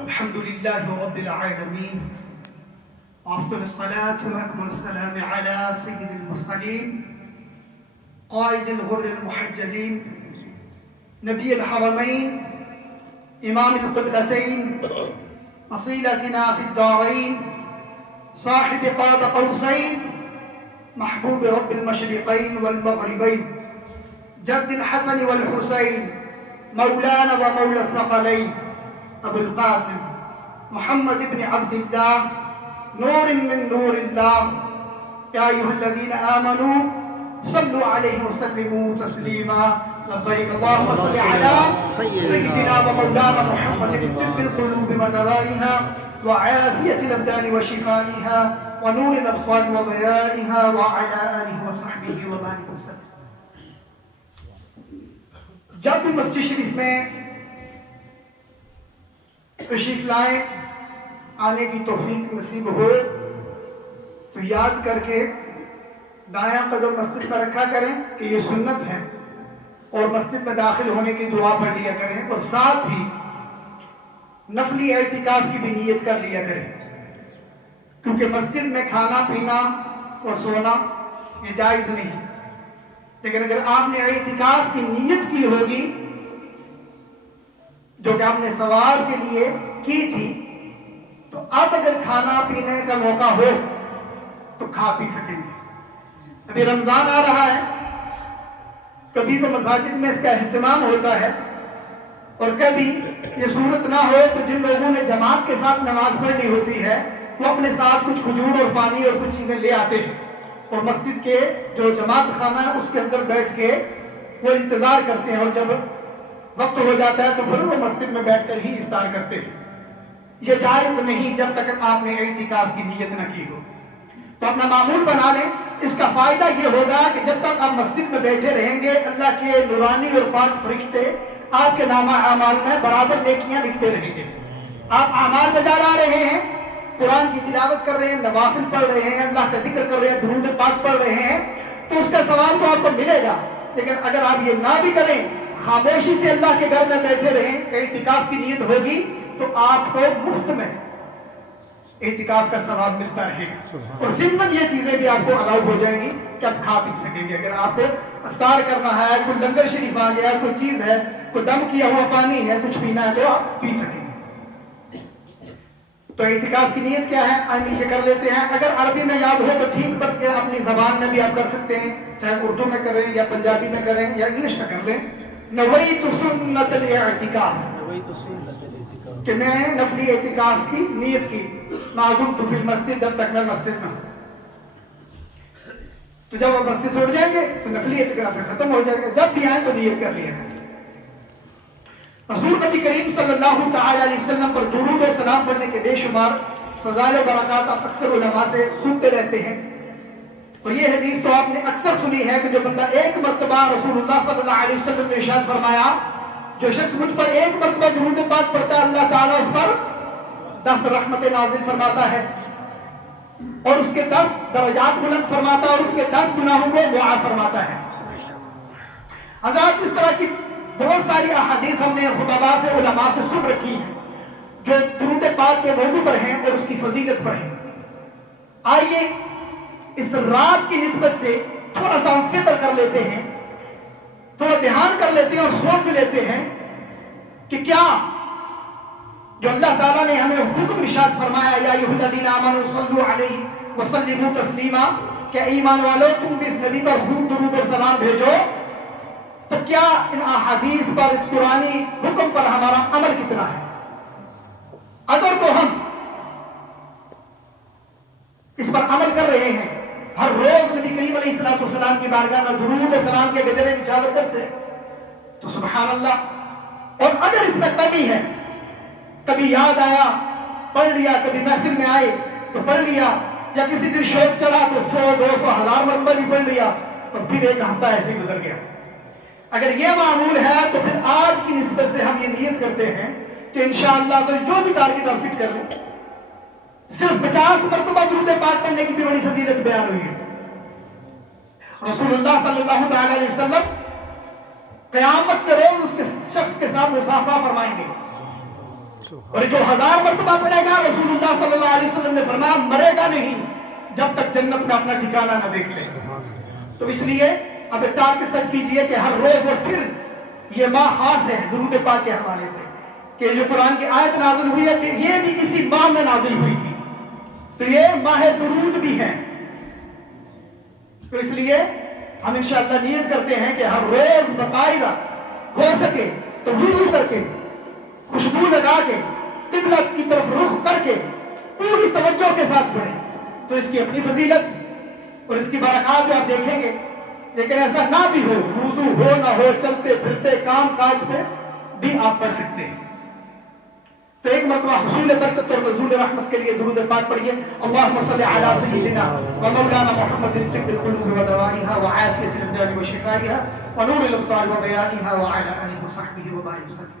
الحمد لله رب العالمين، وأفضل الصلاة وأكمل السلام على سيد المرسلين قائد الغر المحجلين نبي الحرمين إمام القبلتين وصيلتنا في الدارين صاحب قاب قوسين محبوب رب المشرقين والمغربين جد الحسن والحسين مولانا ومولى الثقلين ابو القاسم محمد بن عبد الله نور من نور الله يا أيها الذين آمنوا صلوا عليه وسلموا تسليما لبيك اللهم صل على سيدنا ومولانا محمد طب القلوب ودوائها وعافية الأبدان وشفائها ونور الأبصار وضيائها وعلى آله وصحبه وبارك وسلم. جب بھی مسجد شریف میں تشریف لائیں، آنے کی توفیق نصیب ہو تو یاد کر کے دایاں قدم مسجد میں رکھا کریں کہ یہ سنت ہے، اور مسجد میں داخل ہونے کی دعا پڑھ لیا کریں، اور ساتھ ہی نفلی اعتکاف کی بھی نیت کر لیا کریں، کیونکہ مسجد میں کھانا پینا اور سونا یہ جائز نہیں. لیکن اگر آپ نے اعتکاف کی نیت کی ہوگی جو کہ آپ نے ثواب کے لیے کی تھی، تو اب اگر کھانا پینے کا موقع ہو تو کھا پی سکیں گے. ابھی رمضان آ رہا ہے، کبھی تو مساجد میں اس کا اہتمام ہوتا ہے، اور کبھی یہ صورت نہ ہو تو جن لوگوں نے جماعت کے ساتھ نماز پڑھنی ہوتی ہے وہ اپنے ساتھ کچھ کھجور اور پانی اور کچھ چیزیں لے آتے ہیں، اور مسجد کے جو جماعت خانہ ہے اس کے اندر بیٹھ کے وہ انتظار کرتے ہیں، اور جب وقت ہو جاتا ہے تو پھر وہ مسجد میں بیٹھ کر ہی افطار کرتے ہیں. یہ جائز نہیں جب تک آپ نے اعتکاف کی نیت نہ کی ہو. تو اپنا معمول بنا لیں. اس کا فائدہ یہ ہوگا کہ جب تک آپ مسجد میں بیٹھے رہیں گے اللہ کے نورانی اور پاک فرشتے آپ کے نامہ اعمال میں برابر نیکیاں لکھتے رہیں گے. آپ اعمال بجا لا رہے ہیں، قرآن کی تلاوت کر رہے ہیں، نوافل پڑھ رہے ہیں، اللہ کا ذکر کر رہے ہیں، درود پاک پڑھ رہے ہیں، تو اس کا ثواب تو آپ کو ملے گا. لیکن اگر آپ یہ نہ بھی کریں، خاموشی سے اللہ کے گھر میں بیٹھے رہیں، اعتکاف کی نیت ہوگی تو آپ کو مفت میں اعتکاف کا ثواب ملتا رہے گا، اور ضمن یہ چیزیں بھی آپ کو الاؤ ہو جائیں گی کہ آپ کھا پی سکیں گے. اگر آپ کو افطار کرنا ہے، کوئی لنگر شریف آ گیا، کوئی چیز ہے، کوئی دم کیا ہوا پانی ہے، کچھ پینا ہے تو آپ پی سکیں گے. تو اعتکاف کی نیت کیا ہے آئیں سے کر لیتے ہیں. اگر عربی میں یاد ہو تو ٹھیک، بلکہ اپنی زبان میں بھی آپ کر سکتے ہیں، چاہے اردو میں کریں یا پنجابی میں کریں یا انگلش میں کر لیں. نویت سنت الاعتکاف، کہ میں نفلی اعتکاف کی نیت کی، ما دمت فی المسجد، جب تک میں مسجد میں ہوں. تو جب آپ مسجد سے اٹھ جائیں گے تو نفلی اعتکاف ختم ہو جائے گا. جب بھی آئیں تو نیت کر لیا کریں. رسول نبی کریم صلی اللہ تعالی علیہ وسلم پر درود و سلام پڑھنے کے بے شمار فضائل و برکات آپ اکثر علماء سے سنتے رہتے ہیں، اور یہ حدیث تو آپ نے اکثر سنی ہے کہ جو بندہ ایک مرتبہ رسول اللہ صلی اللہ علیہ وسلم نے ارشاد فرمایا، جو شخص مجھ پر ایک مرتبہ درود پاک پڑھتا ہے اللہ تعالیٰ اس پر 10 رحمتیں نازل فرماتا ہے، اور اس کے 10 درجات بلند فرماتا ہے، اور اس کے 10 گناہوں کو معاف فرماتا ہے. حضرات اس طرح کی بہت ساری احادیث ہم نے خطباء سے علماء سے سن رکھی ہیں جو درود پاک کے موضوع پر ہیں اور اس کی فضیلت پر ہیں. آئیے اس رات کی نسبت سے تھوڑا سا ہم فکر کر لیتے ہیں، تھوڑا دھیان کر لیتے ہیں اور سوچ لیتے ہیں کہ کیا جو اللہ تعالیٰ نے ہمیں حکم ارشاد فرمایا، یا ایھا الذین آمنوا صلوا علیہ وسلموا تسلیما، کہ ایمان والو تم بھی اس نبی پر خوب درود و سلام بھیجو، تو کیا ان احادیث پر، اس قرآنی حکم پر ہمارا عمل کتنا ہے؟ اگر تو ہم اس پر عمل کر رہے ہیں، ہر روز نبی کریم علیہ الصلوۃ والسلام کی بارگاہ میں درود و سلام کے گجرے نچھاور کرتے ہیں، تو سبحان اللہ. اور اگر اس میں کمی ہے، کبھی یاد آیا پڑھ لیا، کبھی محفل میں آئے تو پڑھ لیا، یا کسی دن شوق چلا تو 100 200 1000 مرتبہ بھی پڑھ لیا، اور پھر ایک ہفتہ ایسے ہی گزر گیا. اگر یہ معمول ہے تو پھر آج کی نسبت سے ہم یہ نیت کرتے ہیں کہ انشاءاللہ تو جو بھی ٹارگٹ آپ فٹ کر لیں، صرف 50 مرتبہ درود پاک پڑھنے کی بھی بڑی فضیلت بیان ہوئی ہے. رسول اللہ صلی اللہ تعالی علیہ وسلم قیامت کے روز اس کے شخص کے ساتھ مصافحہ فرمائیں گے. اور جو 1000 مرتبہ پڑھے گا رسول اللہ صلی اللہ علیہ وسلم نے فرمایا مرے گا نہیں جب تک جنت میں اپنا ٹھکانہ نہ دیکھ لے. تو اس لیے اب اتار کے سچ کیجئے کہ ہر روز اور پھر یہ ماہ خاص ہے درود پاک کے حوالے سے کہ جو قرآن کی آیت نازل ہوئی ہے کہ یہ بھی اسی ماہ میں نازل ہوئی تھی. تو یہ ماہ درود بھی ہے. تو اس لیے ہم انشاءاللہ نیت کرتے ہیں کہ ہر روز باقاعدہ ہو سکے تو وضو کر کے خوشبو لگا کے قبلہ کی طرف رخ کر کے پوری توجہ کے ساتھ پڑھیں. تو اس کی اپنی فضیلت اور اس کی برکات جو آپ دیکھیں گے. لیکن ایسا نہ بھی ہو وضو ہو نہ ہو چلتے پھرتے کام کاج پہ بھی آپ پڑھ سکتے ہیں. تو ایک مرتبہ حصول برکت اور نزول رحمت کے لیے درود پاک پڑھیے. اللهم صل على سيدنا ومولانا محمد طب القلوب ودوائها وعافية الابدان وشفائها ونور الابصار وضيائها وعلى اله وصحبه وبارك وسلم.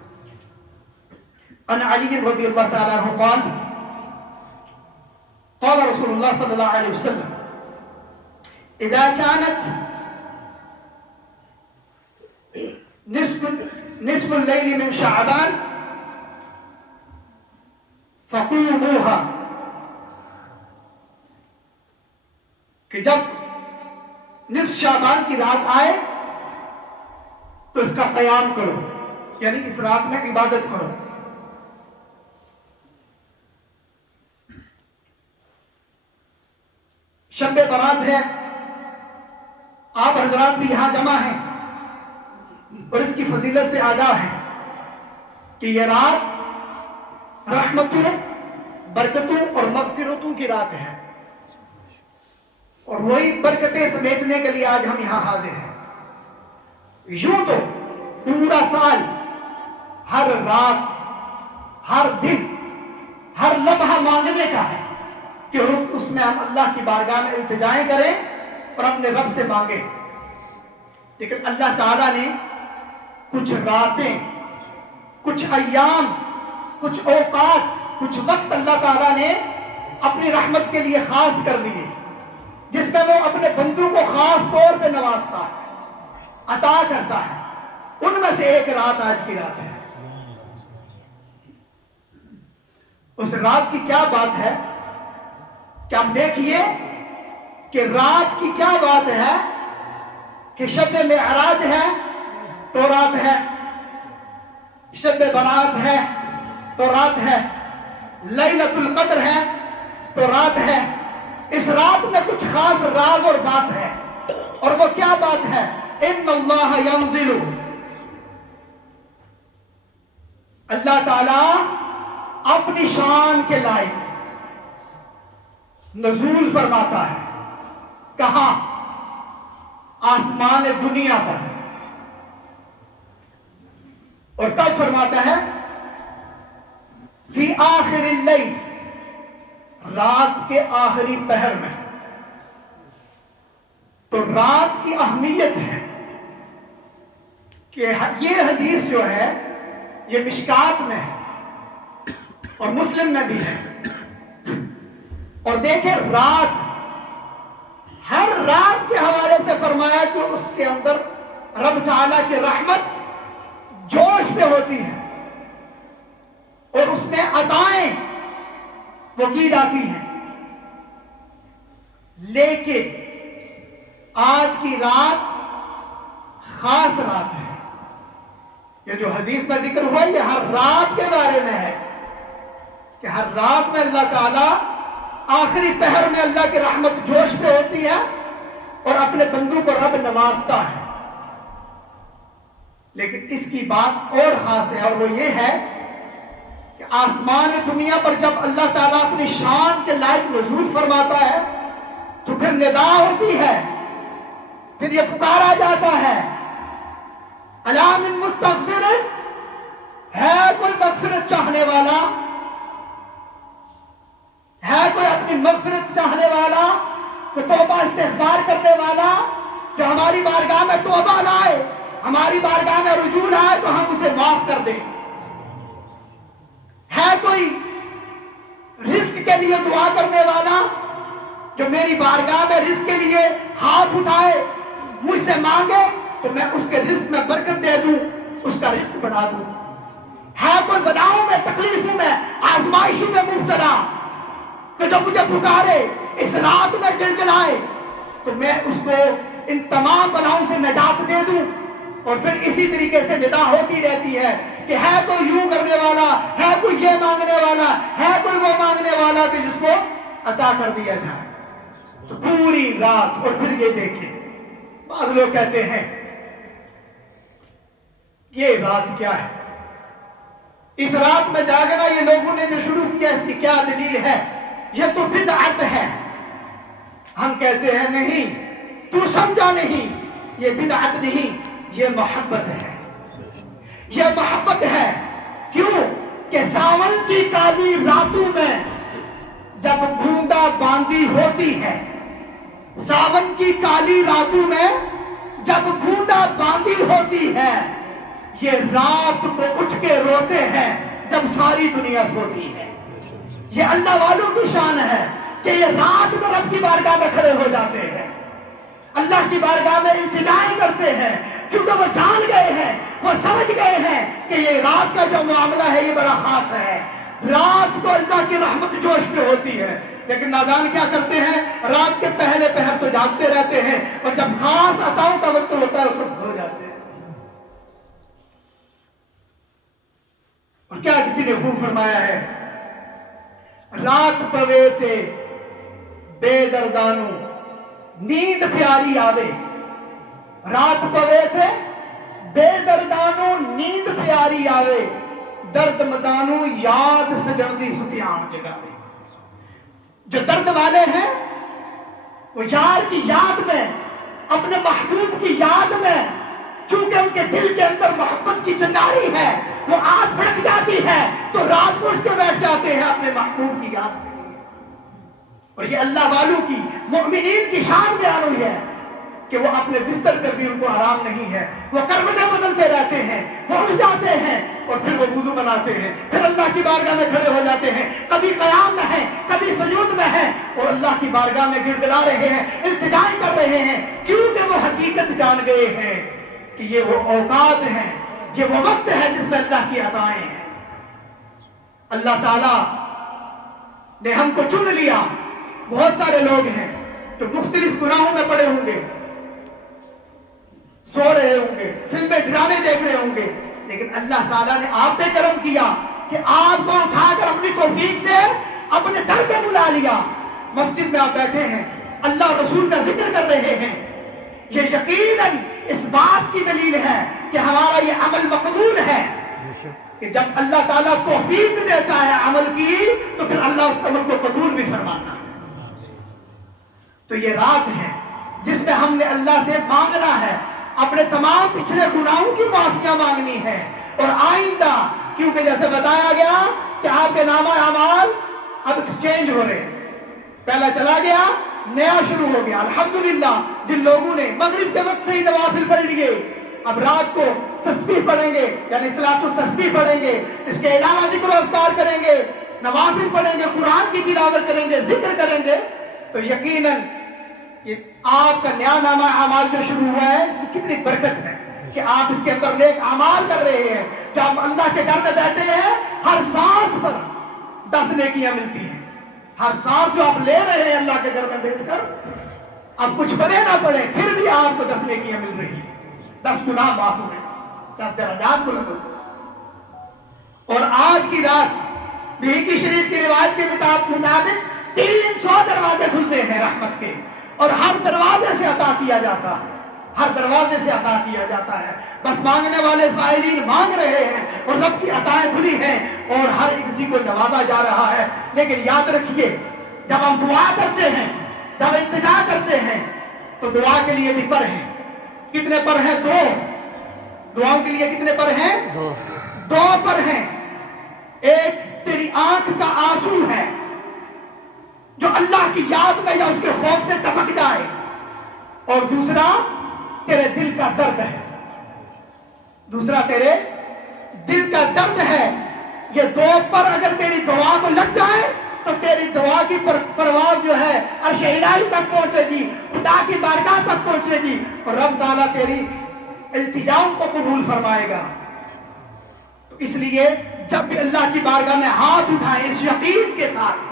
عن علي رضي الله تعالى عنه قال قال رسول الله صلى الله عليه وسلم اذا كانت نصف الليل من شعبان فقوموها کہ جب نصف شعبان کی رات آئے تو اس کا قیام کرو یعنی اس رات میں عبادت کرو. شب برات ہے آپ حضرات بھی یہاں جمع ہیں اور اس کی فضیلت سے آگاہ ہیں کہ یہ رات رحمتوں برکتوں اور مغفرتوں کی رات ہے اور وہی برکتیں سمیٹنے کے لیے آج ہم یہاں حاضر ہیں. یوں تو پورا سال ہر رات ہر دن ہر لمحہ مانگنے کا ہے کہ اس میں ہم اللہ کی بارگاہ میں التجائیں کریں اور اپنے رب سے مانگیں. لیکن اللہ تعالیٰ نے کچھ راتیں کچھ ایام کچھ اوقات کچھ وقت اللہ تعالیٰ نے اپنی رحمت کے لیے خاص کر دیے جس میں وہ اپنے بندوں کو خاص طور پہ نوازتا ہے عطا کرتا ہے. ان میں سے ایک رات آج کی رات ہے. اس رات کی کیا بات ہے کہ آپ دیکھیے کہ رات کی کیا بات ہے کہ شب معراج ہے تو رات ہے, شب برات ہے تو رات ہے, لیلۃ القدر ہے تو رات ہے. اس رات میں کچھ خاص راز اور بات ہے اور وہ کیا بات ہے؟ ان اللہ ینزل, اللہ تعالی اپنی شان کے لائق نزول فرماتا ہے. کہاں؟ آسمان دنیا پر. اور کب فرماتا ہے؟ فی آخر اللیل, رات کے آخری پہر میں. تو رات کی اہمیت ہے کہ یہ حدیث جو ہے یہ مشکات میں ہے اور مسلم میں بھی ہے. اور دیکھیں رات, ہر رات کے حوالے سے فرمایا کہ اس کے اندر رب تعالیٰ کی رحمت جوش پہ ہوتی ہے اور اس میں عطائیں وہ کی جاتی ہیں. لیکن آج کی رات خاص رات ہے. یہ جو حدیث میں ذکر ہوا یہ ہر رات کے بارے میں ہے کہ ہر رات میں اللہ تعالیٰ آخری پہر میں اللہ کی رحمت جوش پہ ہوتی ہے اور اپنے بندوں کو رب نوازتا ہے. لیکن اس کی بات اور خاص ہے اور وہ یہ ہے کہ آسمان دنیا پر جب اللہ تعالیٰ اپنی شان کے لائق نزول فرماتا ہے تو پھر ندا ہوتی ہے, پھر یہ پکارا جاتا ہے الا من مستغفر, ہے کوئی مغفرت چاہنے والا, ہے کوئی اپنی مغفرت چاہنے والا, کوئی توبہ استغفار کرنے والا جو ہماری بارگاہ میں توبہ لائے, ہماری بارگاہ میں رجوع لائے تو ہم اسے معاف کر دیں. ہے کوئی رزق کے لیے دعا کرنے والا جو میری بارگاہ میں رزق کے لیے ہاتھ اٹھائے مجھ سے مانگے تو میں اس کے رزق میں برکت دے دوں, اس کا رزق بڑھا دوں. ہے و بلاؤں میں، تکلیفوں میں، آزمائشوں میں مبتلا، کہ جو مجھے پکارے، اس رات میں گڑگڑائے، تو میں اس کو ان تمام بلاؤں سے نجات دے دوں۔ اور پھر اسی طریقے سے ندا ہوتی رہتی ہے کہ ہے کوئی یوں کرنے والا، ہے کوئی یہ مانگنے والا، ہے کوئی وہ مانگنے والا کہ جس کو عطا کر دیا جائے۔ تو پوری رات، اور پھر یہ دیکھیں، بعض لوگ کہتے ہیں یہ رات کیا ہے، اس رات میں جاگنا یہ لوگوں نے جو شروع کیا اس کی کیا دلیل ہے، یہ تو بدعت ہے۔ ہم کہتے ہیں نہیں، تو سمجھا نہیں، یہ بدعت نہیں، یہ محبت ہے، یہ محبت ہے۔ کیوں کہ ساون کی کالی راتوں میں جب بوندا باندی ہوتی ہے، ساون کی کالی راتوں میں جب بوندا باندی ہوتی ہے، یہ رات کو اٹھ کے روتے ہیں جب ساری دنیا سوتی ہے۔ یہ اللہ والوں کی شان ہے کہ یہ رات کو رب کی بارگاہ میں کھڑے ہو جاتے ہیں، اللہ کی بارگاہ میں التجائیں کرتے ہیں، کیونکہ وہ جان گئے ہیں، وہ سمجھ گئے ہیں کہ یہ رات کا جو معاملہ ہے یہ بڑا خاص ہے۔ رات کو اللہ کی رحمت جوش پہ ہوتی ہے، لیکن نادان کیا کرتے ہیں، رات کے پہلے پہر تو جاگتے رہتے ہیں، اور جب خاص عطاؤں کا وقت ہوتا ہے اس وقت سو جاتے ہیں۔ اور کیا کسی نے خوب فرمایا ہے، رات پوے تے بے دردانو نیند پیاری آوے، رات پوے تے بے دردانو نیند پیاری آوے، درد مدانو یاد سجن دی ستیان جگاوے۔ جو درد والے ہیں وہ یار کی یاد میں، اپنے محبوب کی یاد میں، چونکہ ان کے دل کے اندر محبت کی چنگاری ہے، وہ آگ بھڑک جاتی ہے تو رات کو اٹھ کے بیٹھ جاتے ہیں اپنے محبوب کی یاد کے لیے۔ اور یہ اللہ والوں کی، مؤمنین کی شان بیان ہوئی ہے کہ وہ اپنے بستر پر بھی ان کو آرام نہیں ہے، وہ کروٹیں بدلتے رہتے ہیں، وہ اٹھ جاتے ہیں اور پھر وہ وضو بناتے ہیں، پھر اللہ کی بارگاہ میں کھڑے ہو جاتے ہیں، کبھی قیام میں ہیں، کبھی سجود میں ہیں، اور اللہ کی بارگاہ میں گڑ گڑا رہے ہیں، التجائیں کر رہے ہیں، کیونکہ وہ حقیقت جان گئے ہیں کہ یہ وہ اوقات ہیں، یہ وہ وقت ہے جس میں اللہ کی عطائیں ہیں۔ اللہ تعالیٰ نے ہم کو چن لیا۔ بہت سارے لوگ ہیں جو مختلف گناہوں میں پڑے ہوں گے، سو رہے ہوں گے، فلمیں ڈرامے دیکھ رہے ہوں گے، لیکن اللہ تعالیٰ نے آپ پہ کرم کیا کہ آپ کو اٹھا کر اپنی توفیق سے اپنے در پہ بلا لیا۔ مسجد میں آپ بیٹھے ہیں، اللہ رسول کا ذکر کر رہے ہیں، یہ یقیناً اس بات کی دلیل ہے کہ ہمارا یہ عمل مقبول ہے، کہ جب اللہ تعالیٰ توفیق دیتا ہے عمل کی تو پھر اللہ اس عمل کو قبول بھی فرماتا ہے۔ تو یہ رات ہے جس میں ہم نے اللہ سے مانگنا ہے، اپنے تمام پچھلے گناہوں کی معافیاں مانگنی ہے، اور آئندہ، کیونکہ جیسے بتایا گیا کہ آپ کے نامہ اعمال اب ایکسچینج ہو رہے ہیں، پہلا چلا گیا، نیا شروع ہو گیا۔ الحمدللہ جن لوگوں نے مغرب کے وقت سے ہی نوافل پڑھ لیے، اب رات کو تسبیح پڑھیں گے، یعنی صلاۃ التسبیح پڑھیں گے، اس کے علاوہ ذکر و اذکار کریں گے، نوافل پڑھیں گے، قرآن کی تلاوت کریں گے، ذکر کریں گے، تو یقیناً یہ آپ کا نیا نامہ اعمال جو شروع ہوا ہے اس کی کتنی برکت ہے کہ آپ اس کے اندر نیک اعمال کر رہے ہیں۔ جب اللہ کے گھر میں بیٹھے ہیں، ہر سانس پر 10 نیکیاں ملتی ہیں، ہر سانس جو آپ لے رہے ہیں اللہ کے گھر میں بیٹھ کر، اب کچھ پڑھے نہ پڑھے پھر بھی آپ کو 10 نیکیاں مل رہی ہیں، 10 گناہ معاف ہو رہے ہیں، 10 درجات بلند ہو رہے ہیں۔ اور آج کی رات بہیقی شریف کی روایت کے مطابق 300 دروازے کھلتے ہیں رحمت کے، اور ہر دروازے سے عطا کیا جاتا ہے، ہر دروازے سے عطا کیا جاتا ہے۔ بس مانگنے والے سائلین مانگ رہے ہیں اور رب کی عطائیں کھلی ہیں اور ہر کسی کو نوازا جا رہا ہے۔ لیکن یاد رکھیے، جب ہم دعا کرتے ہیں، جب التجا کرتے ہیں، تو دعا کے لیے بھی پر ہیں۔ کتنے پر ہیں؟ 2۔ دعاؤں کے لیے کتنے پر ہیں؟ 2 پر ہیں۔ ایک تیری آنکھ کا آنسو ہے جو اللہ کی یاد میں یا اس کے خوف سے ٹپک جائے، اور دوسرا تیرے دل کا درد ہے، دوسرا تیرے دل کا درد ہے۔ یہ 2 پر اگر تیری دعا کو لگ جائے تو تیری دعا کی پرواز جو ہے عرش الہی تک پہنچے گی، خدا کی بارگاہ تک پہنچے گی، اور رب تعالیٰ تیری التجاؤں کو قبول فرمائے گا۔ تو اس لیے جب بھی اللہ کی بارگاہ میں ہاتھ اٹھائیں اس یقین کے ساتھ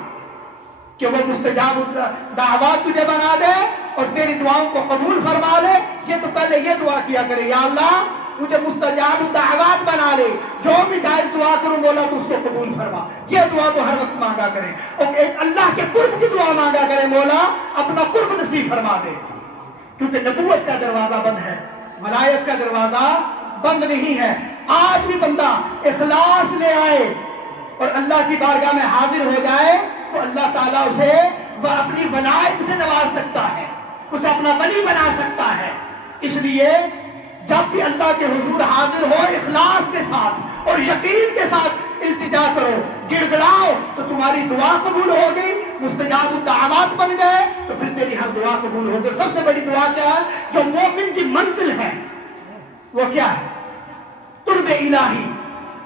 کہ وہ مستجاب دعوات تجھے بنا دے اور تیری دعاؤں کو قبول فرما لے، یہ تو پہلے یہ دعا کیا کرے، یا اللہ مجھے مستجاب دعوات بنا لے، جو بھی جائز دعا کروں مولا تو اس کو قبول فرما۔ یہ دعا تو ہر وقت مانگا کرے، اور ایک اللہ کے قرب کی دعا مانگا کرے، مولا اپنا قرب نصیب فرما دے، کیونکہ نبوت کا دروازہ بند ہے، ولایت کا دروازہ بند نہیں ہے۔ آج بھی بندہ اخلاص لے آئے اور اللہ کی بارگاہ میں حاضر ہو جائے تو اللہ تعالیٰ اسے اپنی ولایت سے نواز سکتا ہے، اسے اپنا ولی بنا سکتا ہے۔ اس لیے جب بھی اللہ کے حضور حاضر ہو اخلاص کے ساتھ اور یقین کے ساتھ التجا کرو، گڑ گڑاؤ تو تمہاری دعا قبول ہوگی، مستجاب الدعوات بن گئے تو پھر تیری ہر دعا قبول ہوگی۔ سب سے بڑی دعا کیا ہے جو مومن کی منزل ہے؟ وہ کیا ہے؟ قرب الہی،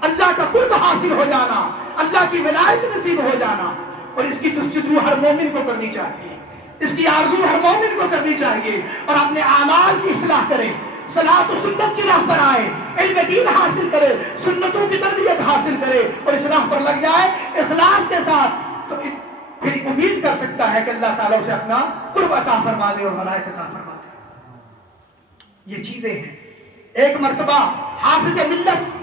اللہ کا قرب حاصل ہو جانا، اللہ کی ولایت نصیب ہو جانا، اور اس کی جستجو ہر مومن کو کرنی چاہیے، اس کی آرزو ہر مومن کو کرنی چاہیے، اور اپنے اعمال کی اصلاح کرے، صلاۃ و سنت کی راہ پر آئے، علم دین حاصل کرے، سنتوں کی تربیت حاصل کرے اور اس راہ پر لگ جائے اخلاص کے ساتھ، تو پھر امید کر سکتا ہے کہ اللہ تعالیٰ اسے اپنا قرب عطا فرما دے اور ولایت عطا فرما دے۔ یہ چیزیں ہیں۔ ایک مرتبہ حافظ ملت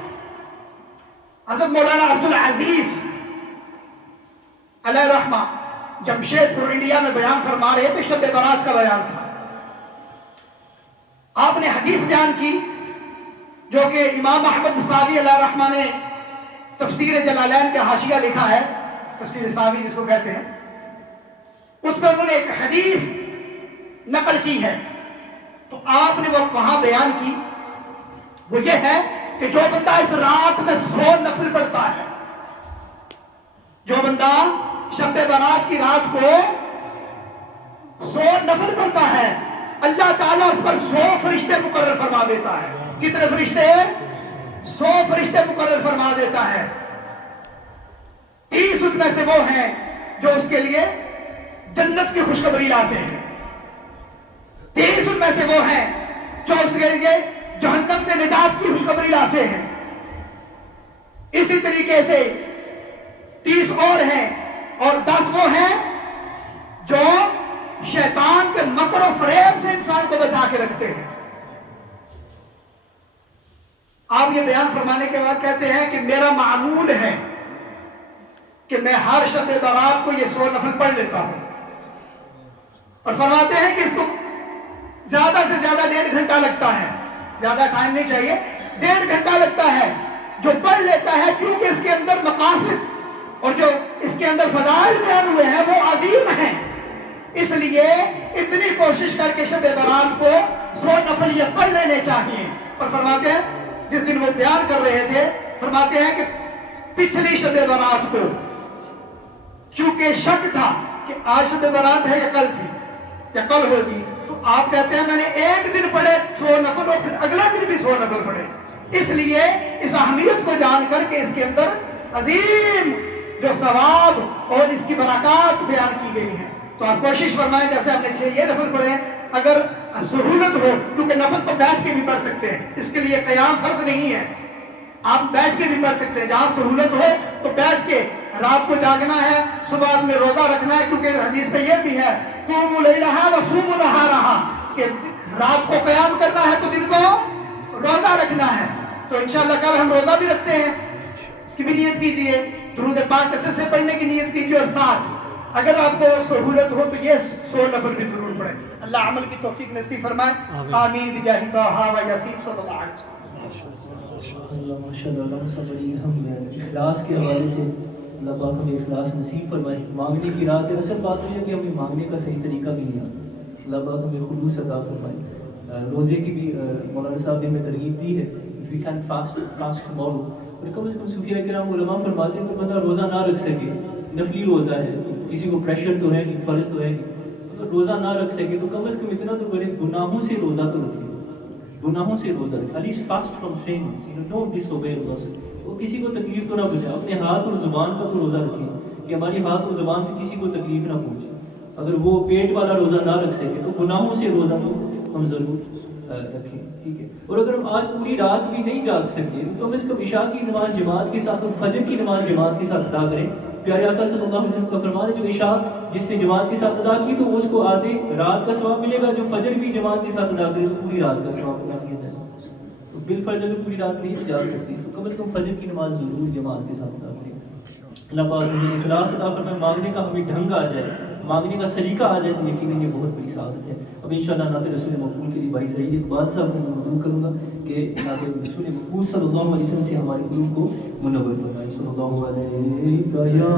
حضرت مولانا عبدالعزیز علیہ رحمہ جمشید پور انڈیا میں بیان فرما رہے تھے، شب برات کا بیان تھا۔ آپ نے حدیث بیان کی جو کہ امام احمد ساوی علیہ رحمہ نے تفسیر جلالین کے حاشیہ لکھا ہے، تفسیر ساوی جس کو کہتے ہیں، اس میں انہوں نے ایک حدیث نقل کی ہے، تو آپ نے وہ وہاں بیان کی، وہ یہ ہے کہ جو بندہ اس رات میں 100 نفل پڑھتا ہے، جو بندہ شب برات کی رات کو 100 نفل پڑھتا ہے، اللہ تعالیٰ اس پر 100 فرشتے مقرر فرما دیتا ہے۔ کتنے فرشتے؟ 100 فرشتے مقرر فرما دیتا ہے۔ 30 ان میں سے وہ ہیں جو اس کے لیے جنت کی خوشخبری لاتے ہیں، 30 ان میں سے وہ ہیں جو اس کے لیے جہنم سے نجات کی خوشخبری لاتے ہیں۔ اسی طریقے سے 30 اور ہیں، اور 10 وہ ہیں جو شیطان کے مکر و فریب سے انسان کو بچا کے رکھتے ہیں۔ آپ یہ بیان فرمانے کے بعد کہتے ہیں کہ میرا معمول ہے کہ میں ہر شب برات کو یہ 100 نفل پڑھ لیتا ہوں، اور فرماتے ہیں کہ اس کو زیادہ سے زیادہ 1.5 گھنٹہ لگتا ہے، زیادہ ٹائم نہیں چاہیے، 1.5 گھنٹہ لگتا ہے جو پڑھ لیتا ہے، کیونکہ اس کے اندر مقاصد اور جو اس کے اندر فضائل بیان ہوئے ہیں وہ عظیم ہیں۔ اس لیے اتنی کوشش کر کے شب برات کو 100 نفل یہ پڑھ لینے چاہیے۔ اور فرماتے ہیں جس دن وہ بیان کر رہے تھے، فرماتے ہیں کہ پچھلی شب برات کو چونکہ شک تھا کہ آج شب برات ہے یا کل تھی یا کل ہوگی، تو آپ کہتے ہیں میں نے ایک دن پڑھے 100 نفل اور پھر اگلا دن بھی 100 نفل پڑھے، اس لیے اس اہمیت کو جان کر کے اس کے اندر عظیم جو ثواب اور اس کی برکات بیان کی گئی ہیں۔ تو آپ کوشش فرمائیں جیسے ہم نے 6 یہ نفل پڑھے، اگر سہولت ہو، کیونکہ نفل تو بیٹھ کے بھی پڑھ سکتے ہیں، اس کے لیے قیام فرض نہیں ہے، آپ بیٹھ کے بھی پڑھ سکتے ہیں، جہاں سہولت ہو تو بیٹھ کے، رات کو جاگنا ہے، صبح آپ نے روزہ رکھنا ہے، کیونکہ حدیث میں یہ بھی ہے قوموا لیلہا وصوموا نہارہا، کہ رات کو قیام کرنا ہے تو دن کو روزہ رکھنا ہے۔ تو انشاءاللہ کل ہم روزہ بھی رکھتے ہیں، اس کی بھی نیت کیجئے، درود پاک کثرت سے پڑھنے کی نیت کیجئے، اور ساتھ اگر آپ کو سہولت ہو تو یہ 100 نفل بھی ضرور پڑھیں۔ اللہ عمل کی توفیق نصیب فرمائے، آمین بجاہ طٰہٰ و یاسین صلی اللہ علیہ وسلم۔ اخلاص کے حوالے سے اللہ پاک ہمیں اخلاص نصیب فرمائے۔ مانگنے کی رات ہے، اصل بات یہ ہے کہ ہمیں مانگنے کا صحیح طریقہ بھی نہیں آتا، اللہ پاک ہمیں خلوص عطا فرمائے۔ روزے کی بھی مولانا صاحب نے ہمیں ترغیب دی ہے، وی کین فاسٹ ٹمارو، اور کم از کم صوفیہ کرام علماء فرماتے ہیں کہ بندہ روزہ نہ رکھ سکے، نفلی روزہ ہے، کسی کو پریشر تو ہے نہیں، فرض تو ہے نہیں، اگر روزہ نہ رکھ سکے تو کم از کم اتنا تو کرے، گناہوں سے روزہ تو رکھے، گناہوں سے روزہ رکھے، at least fast from sins, don't disobey Allah۔ وہ کسی کو تکلیف تو نہ پہنچے، اپنے ہاتھ اور زبان کا تو روزہ رکھیں کہ ہماری ہاتھ اور زبان سے کسی کو تکلیف نہ پہنچے۔ اگر وہ پیٹ والا روزہ نہ رکھ سکے تو گناہوں سے روزہ تو ہم ضرور رکھیں، ٹھیک ہے. اور اگر ہم آج پوری رات بھی نہیں جاگ سکتے تو ہم اس کو عشاء کی نماز جماعت کے ساتھ اور فجر کی نماز جماعت کے ساتھ ادا کریں. پیارے آقا صلی اللہ علیہ وسلم کا فرمان ہے جو عشاء جس نے جماعت کے ساتھ ادا کی تو وہ اس کو آدھے رات کا ثواب ملے گا، جو فجر بھی جماعت کے ساتھ ادا کرے تو پوری رات کا ثواب ادا کیا جائے گا. تو بالفرض اگر پوری رات نہیں جا سکتی تو کم از کم فجر کی نماز ضرور جماعت کے ساتھ ادا کریں. اللہ پاک مجھے اخلاص عطا فرمائے، مانگنے کا ہمیں ڈھنگ آ جائے، مانگنے کا سلیقہ آ جائے تو یقیناً یہ بہت بڑی سعادت ہے. اب انشاءاللہ نعت رسول مقبول کے لیے بھائی سعید اقبال صاحب کو مدعو کروں گا کہ نعت رسول مقبول صلی اللہ علیہ وسلم سے ہمارے قلوب کو منور فرمائے. صلی اللہ علیہ یا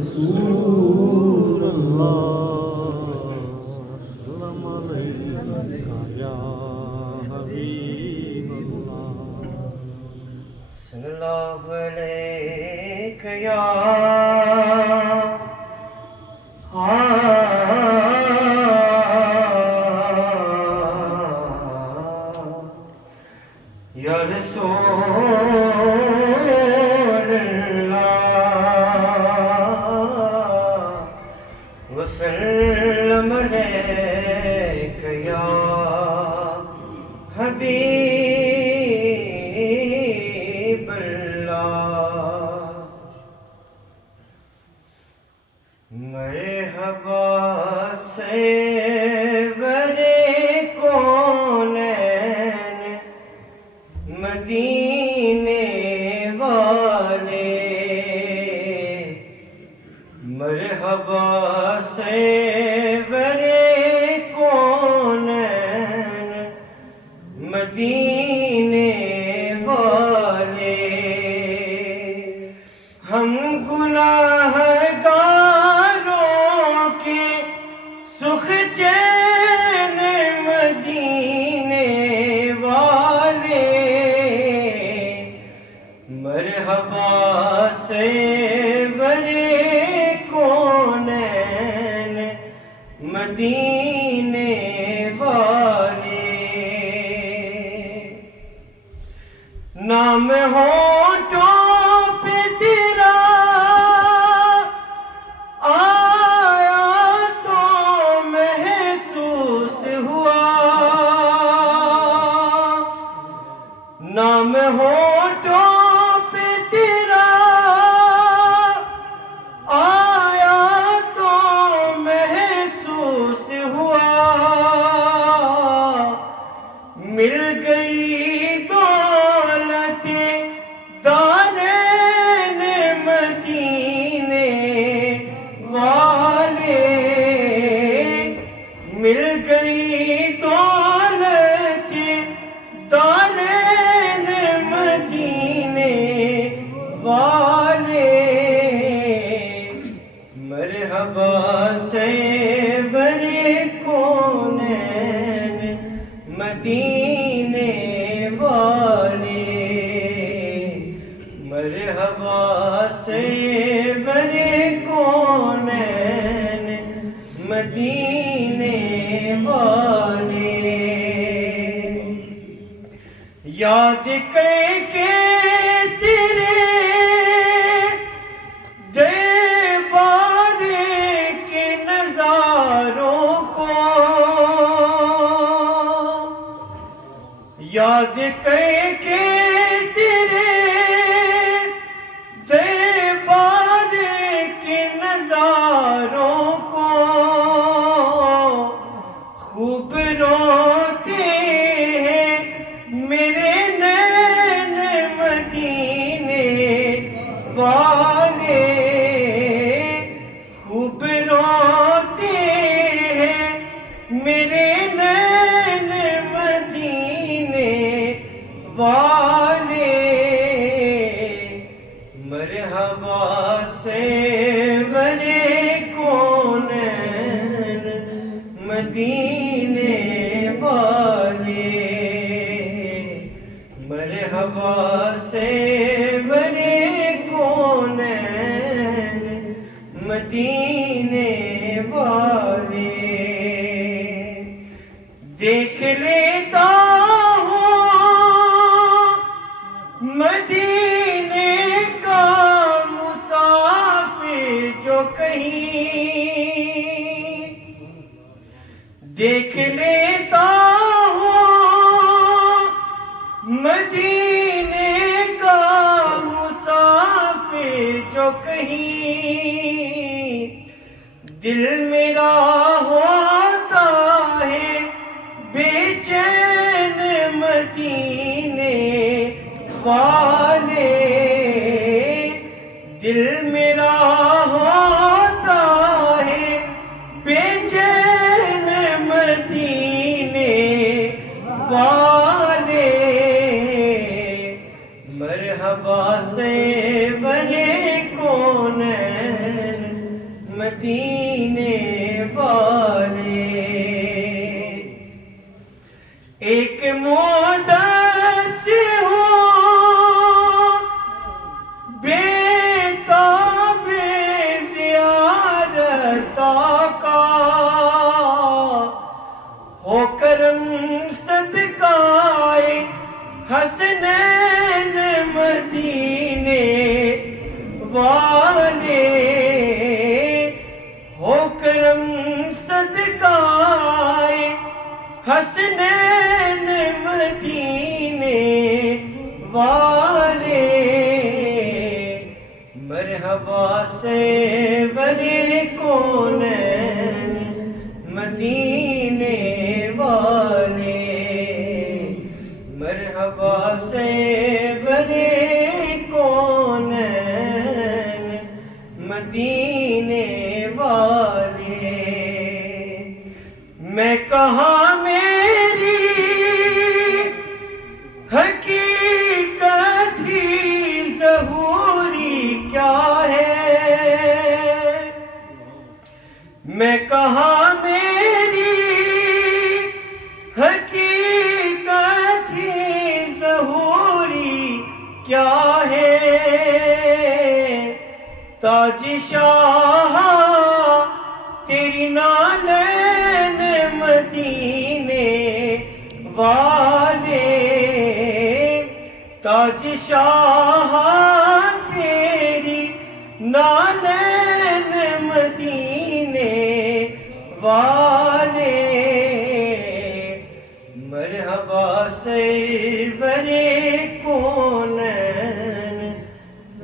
رسول اللہ صلی اللہ علیہ یا یا رسول اللہ وسلم علیک یا حبیب اللہ. مرحبا سرور کونین مدینے والے، مرحبا سرور کونین مدینے والے. ہم گناہ گاروں کے سخ چین مدینے والے، مرحبا سرور کونین مدینے والے. نام ہونٹوں پہ تیرا آیا تو محسوس ہوا، نام ہونٹوں پہ تیرا آیا تو محسوس ہوا. مل گئی دولت دارین مدینے والے، مل گئی دولت دارین مدینے والے. مرحبا سرور کونین مدینے والے، مرحبا سرور کونین مدینے والے. یاد کر کے تیرے دربار کے نظاروں کو، یاد کر کے تیرے دربار کے نظاروں کو، خوب روتے ہیں میرے نین مدینے والے، خوب روتے ہیں میرے نین مدینے والے. مرحبا سرور کونین مدینے والے، مرحبا سرور کونین مدینے والے. دیکھ لیتا مدینے کا مسافر جو کہیں، دیکھ لیتا جو کہیں دل میرا ہوتا ہے بے چین مدینے والے، دل میرا ہوتا ہے بے چین مدینے والے، مرحبا سے بنے کونین مدینے والے، ایک مدت سے ہوں بے تاب زیارت آقا، ہو کرم صدقائے حسنین مدینے والے، ہو کرم صدقائے حسنین مدینے والے، مرحبا سے برے کونین مدینے والے، مرحبا سے برے کونین مدینے والے، میں کہاں میری حقیقت ہی ظہوری کیا ہے، میں کہاں میری حقیقت ہی ظہوری کیا ہے، تاج شاہ تیری نالین مدینے والے، تاج شاہ تیری نالین مدینے والے، مرحبا سرور کونین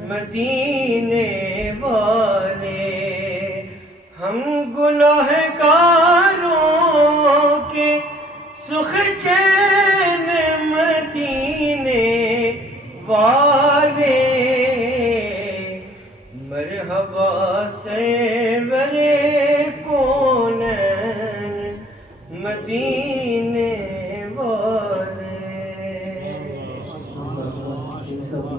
مدینے والے، ہم گناہگاروں کے سخ چین مدینے والے، مرحبا سرور کونین مدینے والے۔